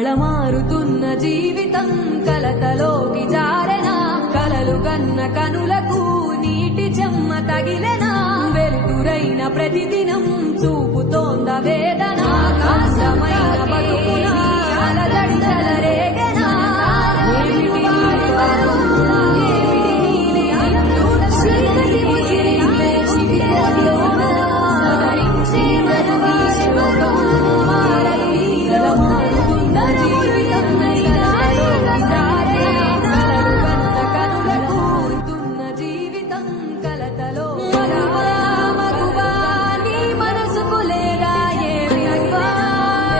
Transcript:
కళమారుతున్న జీవితం కలతలోకి జారెనా కలలు కన్న కనులకు నీటి చెమ్మ తగిలెనా వెలుతురైన ప్రతిదినం చూపుతోంద వేదన